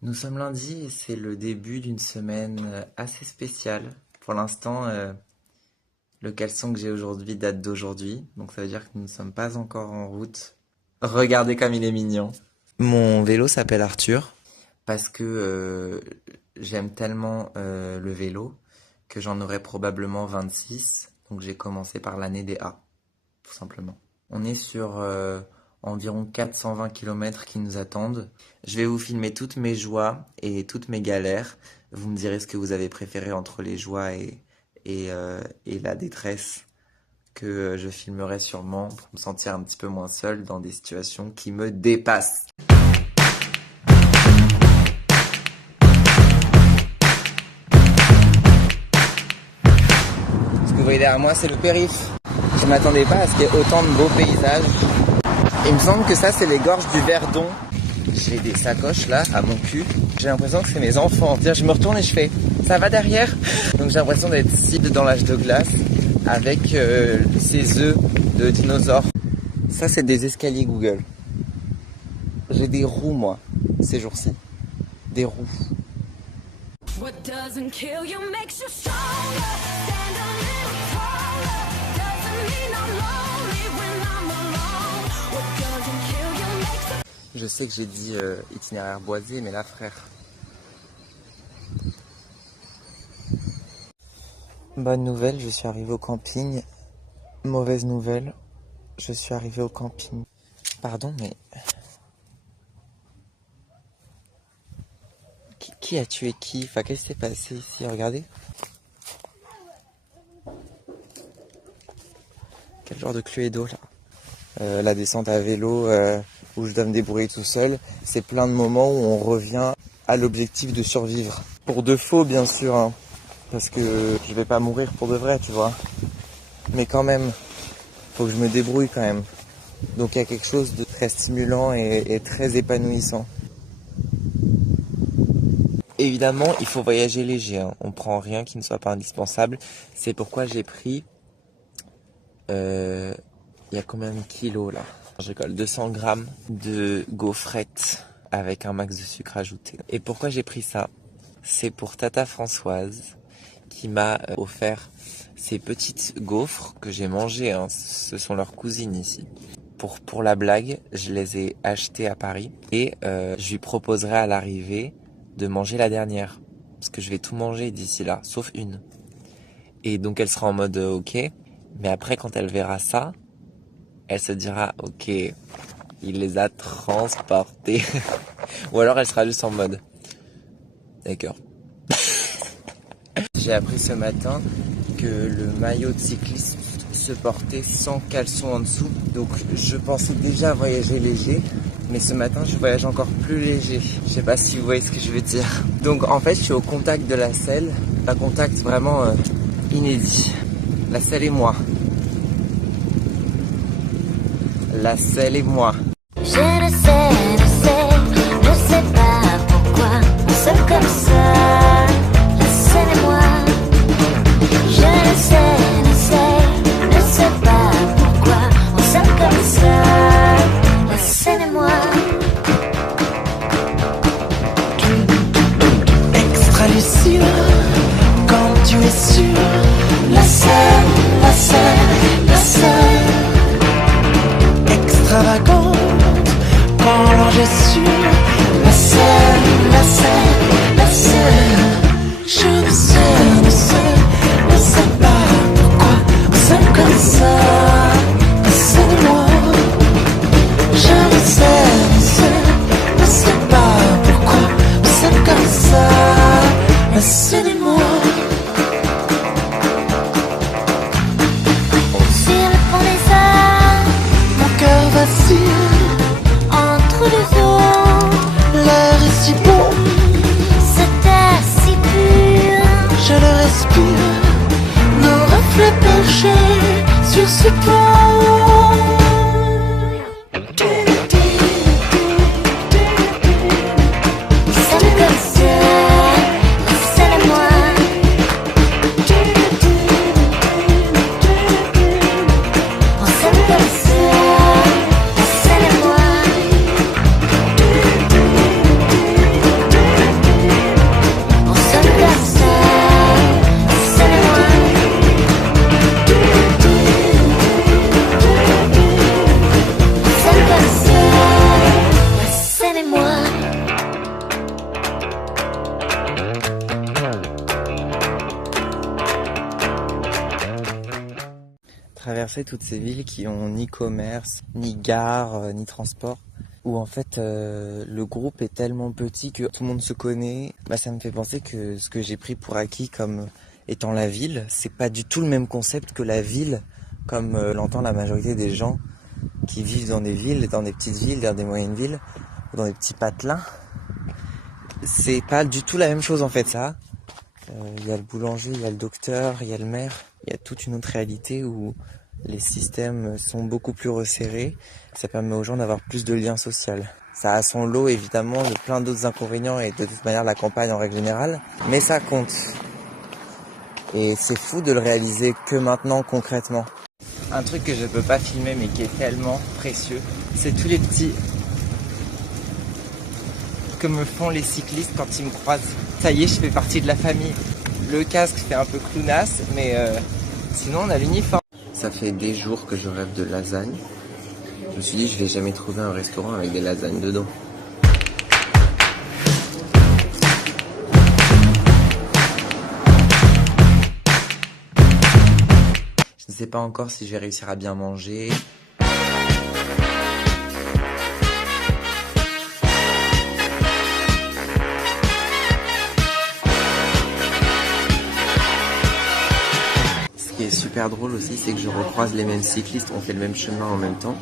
Nous sommes lundi et c'est le début d'une semaine assez spéciale. Pour l'instant, le caleçon que j'ai aujourd'hui date d'aujourd'hui, donc ça veut dire que nous ne sommes pas encore en route. Regardez comme il est mignon. Mon vélo s'appelle Arthur parce que j'aime tellement le vélo que j'en aurai probablement 26. Donc j'ai commencé par l'année des A, tout simplement. On est sur environ 420 km qui nous attendent. Je vais vous filmer toutes mes joies et toutes mes galères. Vous me direz ce que vous avez préféré entre les joies et la détresse que je filmerai sûrement pour me sentir un petit peu moins seul dans des situations qui me dépassent. Ce que vous voyez derrière moi, c'est le périph'. Je m'attendais pas à ce qu'il y ait autant de beaux paysages. Il me semble que ça, c'est les gorges du Verdon. J'ai des sacoches là, à mon cul. J'ai l'impression que c'est mes enfants. C'est-à-dire, je me retourne et je fais « ça va derrière ?» Donc j'ai l'impression d'être Sid dans l'âge de glace avec ses œufs de dinosaures. Ça, c'est des escaliers Google. J'ai des roues, moi, ces jours-ci. Des roues. What doesn't kill you makes you stronger. Stand a little taller. Doesn't mean I'm lonely when I'm alone. What doesn't kill you makes you... Je sais que j'ai dit itinéraire boisé, mais là, frère. Bonne nouvelle, je suis arrivé au camping. Mauvaise nouvelle, je suis arrivé au camping. Pardon, mais... Qui a tué qui? Enfin, qu'est-ce qui s'est passé ici? Regardez. Quel genre de cluedo là? La descente à vélo où je dois me débrouiller tout seul. C'est plein de moments où on revient à l'objectif de survivre. Pour de faux, bien sûr, hein, parce que je vais pas mourir pour de vrai, tu vois. Mais quand même, faut que je me débrouille quand même. Donc il y a quelque chose de très stimulant et très épanouissant. Évidemment, il faut voyager léger, hein. On prend rien qui ne soit pas indispensable. C'est pourquoi j'ai pris... il y a combien de kilos là? Je colle 200 grammes de gaufrettes avec un max de sucre ajouté. Et pourquoi j'ai pris ça? C'est pour Tata Françoise qui m'a offert ces petites gaufres que j'ai mangées, hein. Ce sont leurs cousines ici. Pour la blague, je les ai achetées à Paris et je lui proposerai à l'arrivée de manger la dernière. Parce que je vais tout manger d'ici là, sauf une. Et donc elle sera en mode ok. Mais après, quand elle verra ça, elle se dira ok, il les a transportés. Ou alors elle sera juste en mode d'accord. J'ai appris ce matin que le maillot de cycliste se portait sans caleçon en dessous. Donc je pensais déjà voyager léger. Mais ce matin, je voyage encore plus léger. Je sais pas si vous voyez ce que je veux dire. Donc en fait, je suis au contact de la selle. Un contact vraiment inédit. La selle et moi. La selle et moi. Je ne sais pas pourquoi on s'aime comme ça. La selle et moi. Je ne sais pas pourquoi on s'aime comme ça. La selle et moi. Extra lucide, quand tu es sûr. La selle, la selle, la selle. Extravagante, quand l'ange est sûr. La selle, la selle, la selle. Je ne sais pas pourquoi on s'aime comme ça. La selle et moi. Je ne sais pas pourquoi on s'aime comme ça. La selle et moi. Sur le pont des Arts, Mon cœur vacille, entre les eaux, l'air est si beau, cet air si pur. je le respire. Nos reflets perchés sur ce pont. C'est comme ça, la selle et moi. On s'aime comme ça, la selle et moi. traversé toutes ces villes qui ont ni commerce, ni gare, ni transport, où en fait le groupe est tellement petit que tout le monde se connaît. Ça me fait penser que ce que j'ai pris pour acquis comme étant la ville, c'est pas du tout le même concept que la ville, comme l'entend la majorité des gens qui vivent dans des villes, dans des petites villes, dans des moyennes villes, dans des petits patelins. C'est pas du tout la même chose en fait ça. Il y a le boulanger, il y a le docteur, il y a le maire. Il y a toute une autre réalité où les systèmes sont beaucoup plus resserrés. Ça permet aux gens d'avoir plus de liens sociaux. Ça a son lot évidemment de plein d'autres inconvénients et de toute manière la campagne en règle générale. Mais ça compte. Et c'est fou de le réaliser que maintenant concrètement. Un truc que je peux pas filmer mais qui est tellement précieux, c'est tous les petits que me font les cyclistes quand ils me croisent. Ça y est, je fais partie de la famille. Le casque fait un peu clownasse, mais sinon on a l'uniforme. Ça fait des jours que je rêve de lasagne. Je me suis dit, je vais jamais trouver un restaurant avec des lasagnes dedans. Je ne sais pas encore si je vais réussir à bien manger. Ce qui est super drôle aussi, c'est que je recroise les mêmes cyclistes, on fait le même chemin en même temps.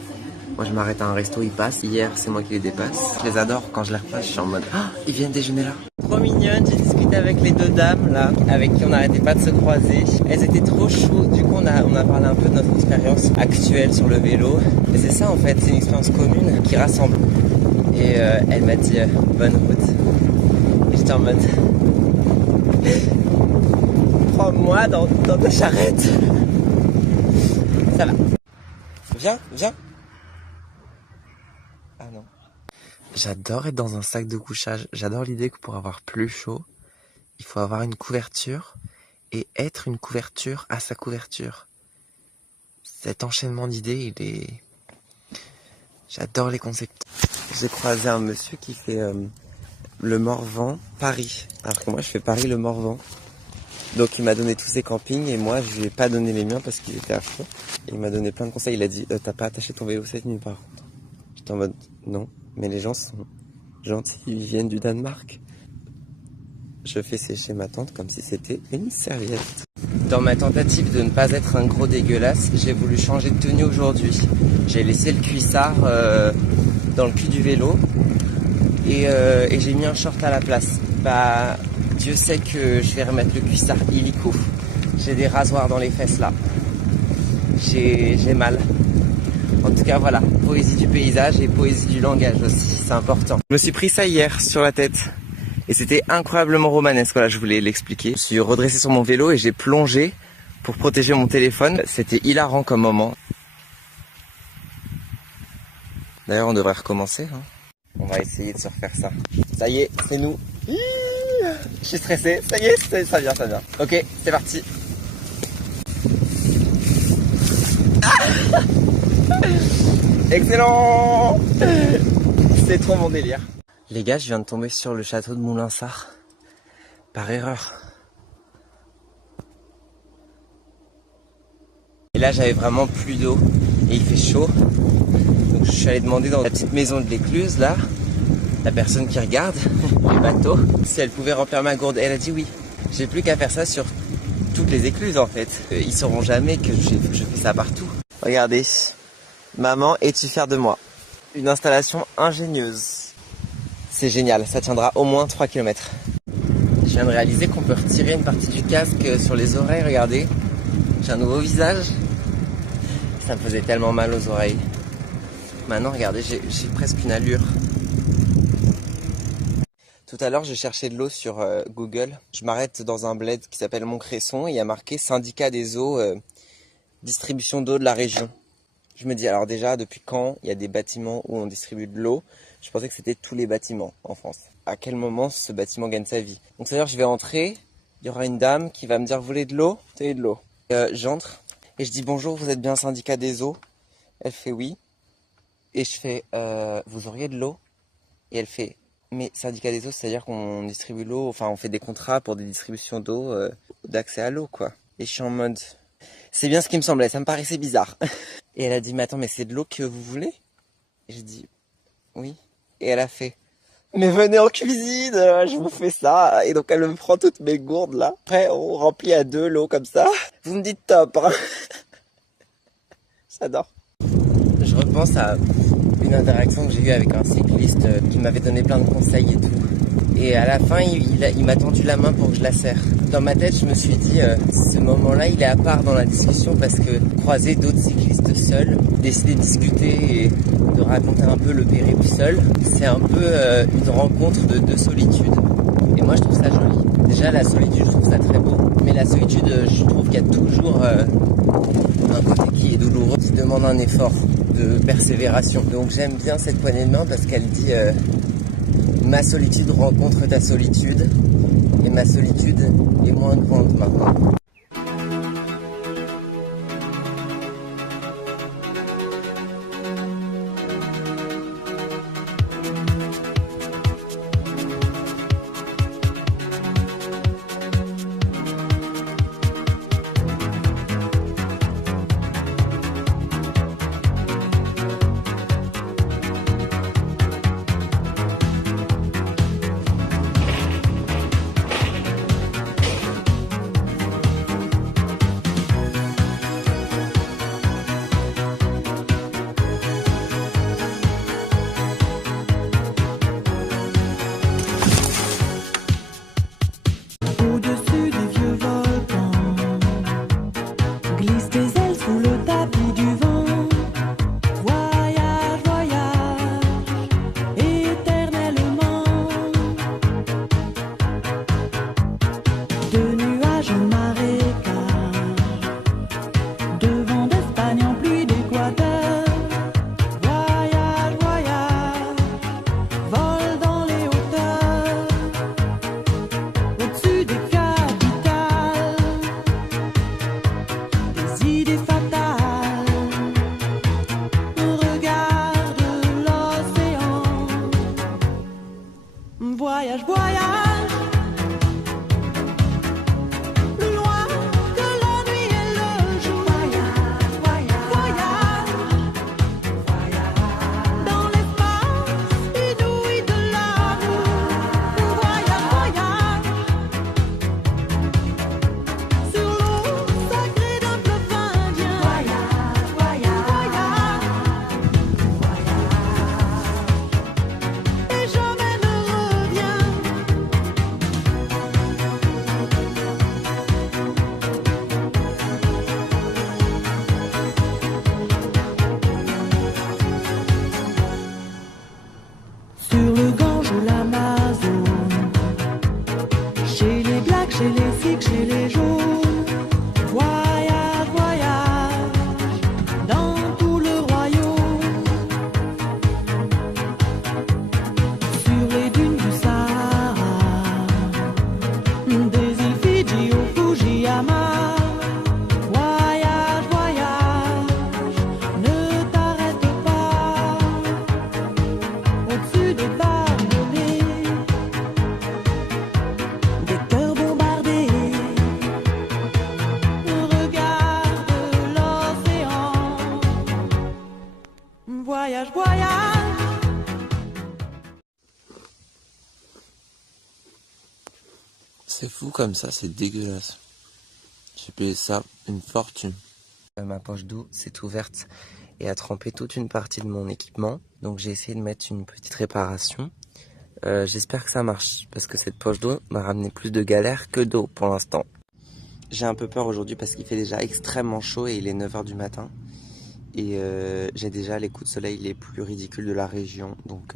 Moi je m'arrête à un resto, ils passent. Hier c'est moi qui les dépasse. Je les adore, quand je les repasse, je suis en mode ah, ils viennent déjeuner là. Trop mignonne, j'ai discuté avec les deux dames là, avec qui on n'arrêtait pas de se croiser. Elles étaient trop chaudes, du coup on a parlé un peu de notre expérience actuelle sur le vélo. Et c'est ça en fait, c'est une expérience commune qui rassemble. Et elle m'a dit bonne route. Et j'étais en mode prends-moi dans ta charrette. Ça va. Viens. Ah non. J'adore être dans un sac de couchage. J'adore l'idée que pour avoir plus chaud, il faut avoir une couverture et être une couverture à sa couverture. Cet enchaînement d'idées, il est... J'adore les concepts. J'ai croisé un monsieur qui fait le Morvan Paris. Alors que moi je fais Paris le Morvan. Donc il m'a donné tous ses campings et moi je lui ai pas donné les miens parce qu'il était à fond. Il m'a donné plein de conseils. Il a dit t'as pas attaché ton vélo cette nuit par contre. J'étais en mode non, mais les gens sont gentils, ils viennent du Danemark. Je fais sécher ma tente comme si c'était une serviette. Dans ma tentative de ne pas être un gros dégueulasse, j'ai voulu changer de tenue aujourd'hui. J'ai laissé le cuissard dans le cul du vélo et j'ai mis un short à la place. Dieu sait que je vais remettre le cuissard illico. J'ai des rasoirs dans les fesses là. J'ai mal. En tout cas voilà, poésie du paysage et poésie du langage aussi, c'est important. Je me suis pris ça hier sur la tête. Et c'était incroyablement romanesque, voilà, je voulais l'expliquer. Je me suis redressé sur mon vélo et j'ai plongé pour protéger mon téléphone. C'était hilarant comme moment. D'ailleurs, on devrait recommencer. Hein. On va essayer de se refaire ça. Ça y est, c'est nous. Je suis stressé, ça y est, ça vient. Ok, c'est parti. Ah excellent. C'est trop mon délire. Les gars, je viens de tomber sur le château de Moulinsart. Par erreur. Et là, j'avais vraiment plus d'eau. Et il fait chaud. Donc je suis allé demander dans la petite maison de l'écluse, là, la personne qui regarde les bateaux, si elle pouvait remplir ma gourde. Elle a dit oui. J'ai plus qu'à faire ça sur toutes les écluses, en fait. Ils sauront jamais que je fais ça partout. Regardez. Maman, es-tu fière de moi? Une installation ingénieuse. C'est génial, ça tiendra au moins 3 km. Je viens de réaliser qu'on peut retirer une partie du casque sur les oreilles, regardez. J'ai un nouveau visage. Ça me faisait tellement mal aux oreilles. Maintenant, regardez, j'ai presque une allure. Tout à l'heure, je cherchais de l'eau sur Google. Je m'arrête dans un bled qui s'appelle Montcresson et il y a marqué Syndicat des eaux, distribution d'eau de la région. Je me dis, alors déjà, depuis quand il y a des bâtiments où on distribue de l'eau? Je pensais que c'était tous les bâtiments en France. À quel moment ce bâtiment gagne sa vie? Donc c'est-à-dire je vais entrer, il y aura une dame qui va me dire, vous voulez de l'eau? Vous avez de l'eau. J'entre et je dis, bonjour, vous êtes bien syndicat des eaux? Elle fait oui. Et je fais, vous auriez de l'eau? Et elle fait, mais syndicat des eaux, c'est-à-dire qu'on distribue l'eau, enfin on fait des contrats pour des distributions d'eau, d'accès à l'eau quoi. Et je suis en mode... C'est bien ce qui me semblait, ça me paraissait bizarre. Et elle a dit, mais attends, mais c'est de l'eau que vous voulez? Et j'ai dit, oui. Et elle a fait, mais venez en cuisine, je vous fais ça. Et donc elle me prend toutes mes gourdes là. Après on remplit à deux l'eau comme ça. Vous me dites top, hein. J'adore. Je repense à une interaction que j'ai eue avec un cycliste qui m'avait donné plein de conseils et tout. Et à la fin, il m'a tendu la main pour que je la serre. Dans ma tête, je me suis dit, ce moment-là, il est à part dans la discussion parce que croiser d'autres cyclistes seuls, décider de discuter et de raconter un peu le périple seul, c'est un peu une rencontre de solitude. Et moi, je trouve ça joli. Déjà, la solitude, je trouve ça très beau. Mais la solitude, je trouve qu'il y a toujours un côté qui est douloureux, qui demande un effort de persévération. Donc j'aime bien cette poignée de main parce qu'elle dit ma solitude rencontre ta solitude et ma solitude est moins grande maintenant. Au-dessus des vieux volcans, glisse tes ailes sous le tapis du vent. Voyage, voyage, éternellement. De nuages en marécage, de vent d'Espagne en pluie d'Équateur. Voyage, voyage, vole dans les hauteurs. Au-dessus des capitales, des idées fatales. Regarde l'océan. Voyage, voyage, plus loin que la nuit et le jour. Voyage, voyage, voyage, dans l'espace inouï de l'amour. Voyage, voyage, sur l'eau sacrée d'un fleuve indien. Voyage, voyage, et jamais ne reviens. Sur le Gange ou l'Amazone, chez les Blacks, chez les Sikhs, chez les Jaunes. Voyage, voyage, dans tout le royaume. Sur les dunes du Sahara, des îles Fidji au Fujiyama. Voyage, voyage, ne t'arrête pas. Au-dessus des barbelés, des cœurs bombardés. Regarde l'océan. Voyage, voyage. C'est fou comme ça, c'est dégueulasse. J'ai payé ça une fortune. Ma poche d'eau s'est ouverte et a trempé toute une partie de mon équipement. Donc j'ai essayé de mettre une petite réparation. J'espère que ça marche parce que cette poche d'eau m'a ramené plus de galères que d'eau pour l'instant. J'ai un peu peur aujourd'hui parce qu'il fait déjà extrêmement chaud et il est 9h du matin. Et j'ai déjà les coups de soleil les plus ridicules de la région. Donc,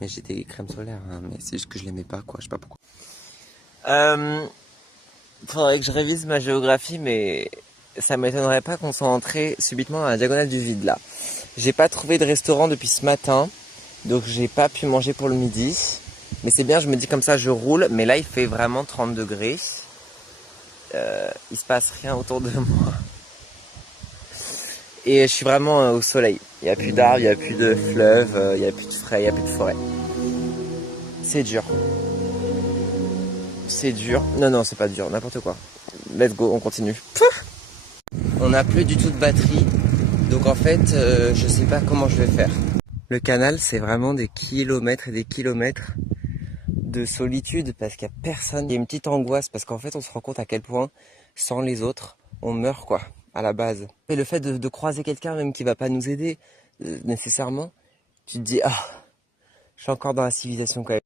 mais j'ai des crèmes solaires, hein, mais c'est juste que je les mets pas, quoi. Je sais pas pourquoi. Faudrait que je révise ma géographie, mais ça m'étonnerait pas qu'on soit entré subitement à la diagonale du vide là. J'ai pas trouvé de restaurant depuis ce matin, donc j'ai pas pu manger pour le midi. Mais c'est bien, je me dis comme ça, je roule. Mais là, il fait vraiment 30 degrés. Il se passe rien autour de moi. Et je suis vraiment au soleil. Il n'y a plus d'arbres, il n'y a plus de fleuves, il n'y a plus de frais, il n'y a plus de forêt. C'est dur. C'est dur. Non, c'est pas dur, n'importe quoi. Let's go, on continue. On n'a plus du tout de batterie. Donc en fait, je sais pas comment je vais faire. Le canal, c'est vraiment des kilomètres et des kilomètres de solitude parce qu'il n'y a personne. Il y a une petite angoisse parce qu'en fait, on se rend compte à quel point, sans les autres, on meurt quoi, à la base. Et le fait de croiser quelqu'un même qui va pas nous aider nécessairement, tu te dis, ah, je suis encore dans la civilisation quand même.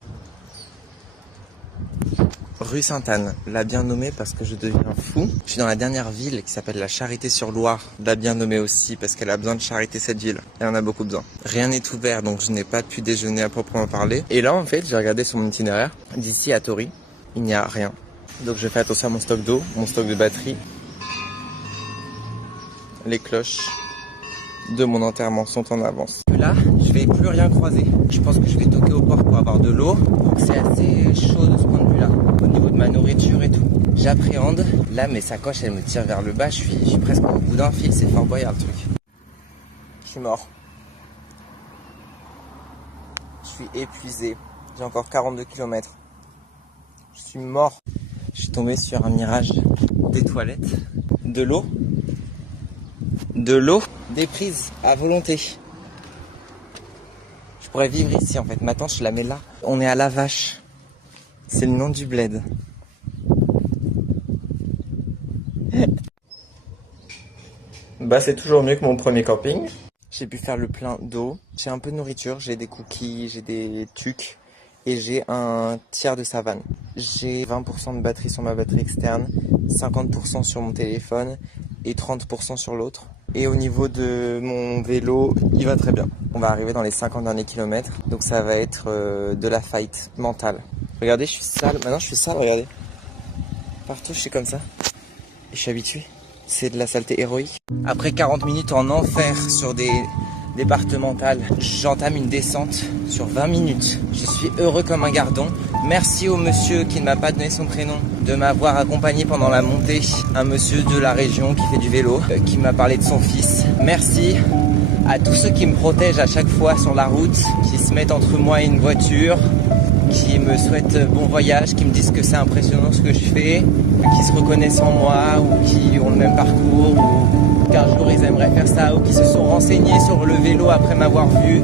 Rue Sainte-Anne, la bien nommée parce que je deviens fou. Je suis dans la dernière ville qui s'appelle la Charité-sur-Loire, la bien nommée aussi parce qu'elle a besoin de charité cette ville. Elle en a beaucoup besoin. Rien n'est ouvert donc je n'ai pas pu déjeuner à proprement parler. Et là en fait j'ai regardé sur mon itinéraire, d'ici à Tori, il n'y a rien. Donc je fais attention à mon stock d'eau, mon stock de batterie. Les cloches de mon enterrement sont en avance. Là, je vais plus rien croiser. Je pense que je vais toquer au port pour avoir de l'eau. Donc c'est assez chaud de ce point de vue-là, au niveau de ma nourriture et tout. J'appréhende. Là, mes sacoches, elles me tirent vers le bas. Je suis presque au bout d'un fil. C'est Fort Boyard, le truc. Je suis mort. Je suis épuisé. J'ai encore 42 km. Je suis mort. Je suis tombé sur un mirage. Des toilettes. De l'eau. De l'eau. Des prises à volonté. Je pourrais vivre ici en fait. Ma tente, je la mets là. On est à La Vache. C'est le nom du bled. Bah c'est toujours mieux que mon premier camping. J'ai pu faire le plein d'eau. J'ai un peu de nourriture. J'ai des cookies, j'ai des tucs. Et j'ai un tiers de savane. J'ai 20% de batterie sur ma batterie externe. 50% sur mon téléphone. Et 30% sur l'autre. Et au niveau de mon vélo, il va très bien. On va arriver dans les 50 derniers kilomètres. Donc ça va être de la fight mentale. Regardez, je suis sale. Maintenant je suis sale, regardez. Partout je suis comme ça. Et je suis habitué. C'est de la saleté héroïque. Après 40 minutes en enfer sur des départementales, j'entame une descente sur 20 minutes. Je suis heureux comme un gardon. Merci au monsieur qui ne m'a pas donné son prénom de m'avoir accompagné pendant la montée. Un monsieur de la région qui fait du vélo, qui m'a parlé de son fils. Merci à tous ceux qui me protègent à chaque fois sur la route, qui se mettent entre moi et une voiture, qui me souhaitent bon voyage, qui me disent que c'est impressionnant ce que je fais, qui se reconnaissent en moi ou qui ont le même parcours ou qu'un jour ils aimeraient faire ça ou qui se sont renseignés sur le vélo après m'avoir vu.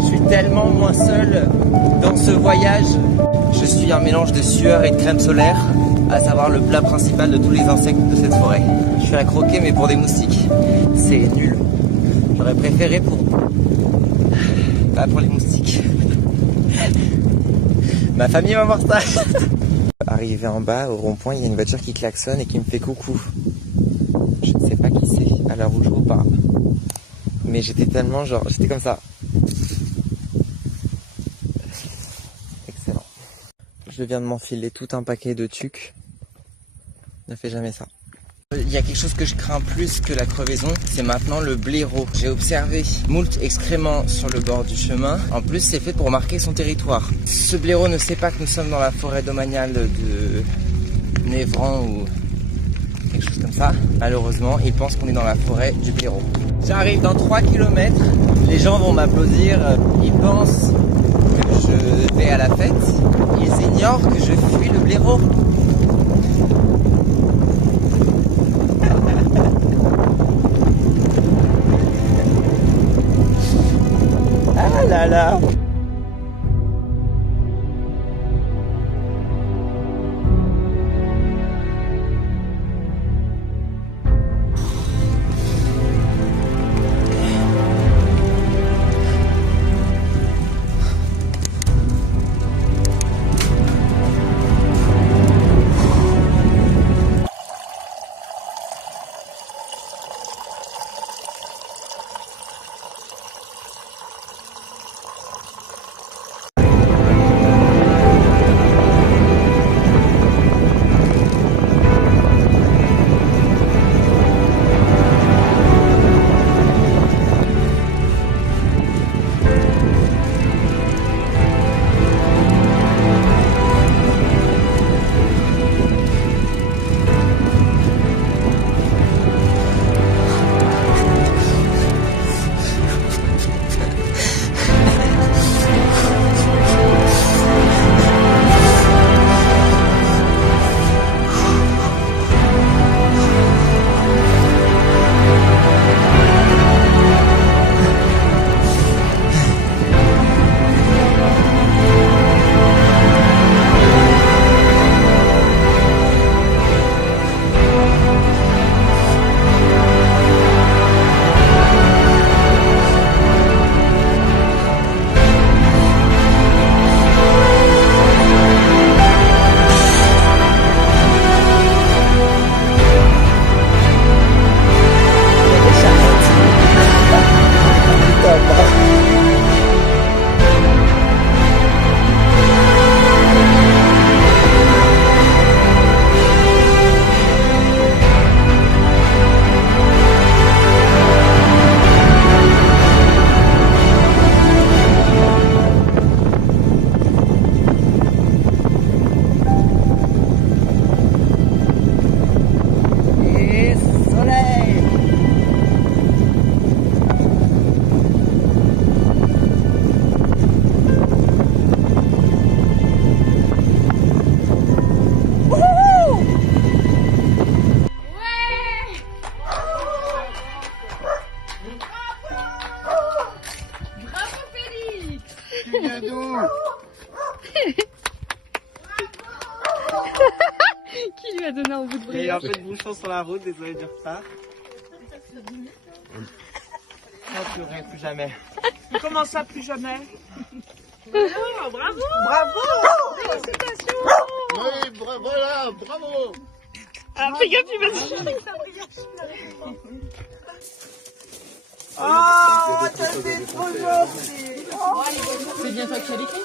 Je suis tellement moins seul dans ce voyage. Je suis un mélange de sueur et de crème solaire, à savoir le plat principal de tous les insectes de cette forêt. Je suis à croquer mais pour des moustiques, c'est nul. J'aurais préféré pas pour les moustiques. Ma famille va voir ça. Arrivé en bas au rond-point, il y a une voiture qui klaxonne et qui me fait coucou. Je ne sais pas qui c'est à l'heure où je vous parle. Mais j'étais tellement j'étais comme ça. Excellent. Je viens de m'enfiler tout un paquet de tucs. Ne fais jamais ça. Il y a quelque chose que je crains plus que la crevaison, c'est maintenant le blaireau. J'ai observé moult excréments sur le bord du chemin. En plus, c'est fait pour marquer son territoire. Ce blaireau ne sait pas que nous sommes dans la forêt domaniale de Névran ou quelque chose comme ça. Malheureusement, il pense qu'on est dans la forêt du blaireau. J'arrive dans 3 km, les gens vont m'applaudir. Ils pensent que je vais à la fête. Ils ignorent que je fuis le blaireau. Ah là là. vient d'où? Qui lui a donné un bout de Il y a eu un brioche? peu de bouchon sur la route, désolé du retard. Oh purée, plus jamais. Comment ça, plus jamais? Oui, voilà, bravo. Ah, fais gaffe, il va se... Oh, t'as fait trop gentil. C'est bien toi qui as l'écrit?